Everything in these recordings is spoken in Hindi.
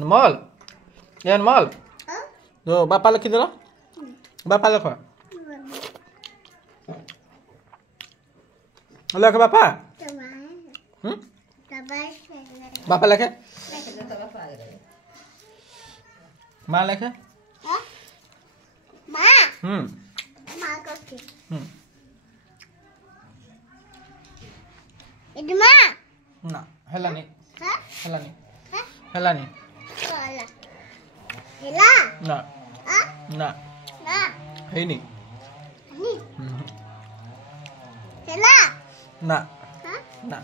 अनमोल ये अनमोल तो बापा लिखी दे बापा लिख लिख बापा बापा लिखे माँ लिखे ना हेला नहीं हेला नहीं हेला नहीं ना ना है नहीं ना ना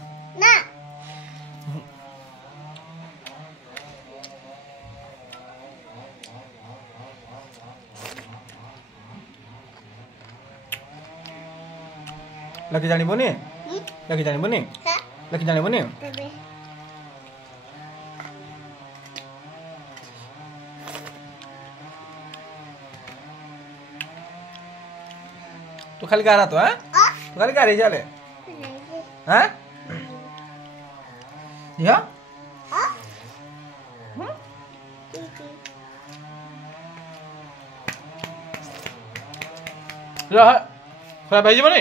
लकी जानी बोनी लकी जानी बोनी लकी जानी बोनी तू खाली गा रहा तो तू खाली गा रही जाले हैं या रहा भाई जी बोनी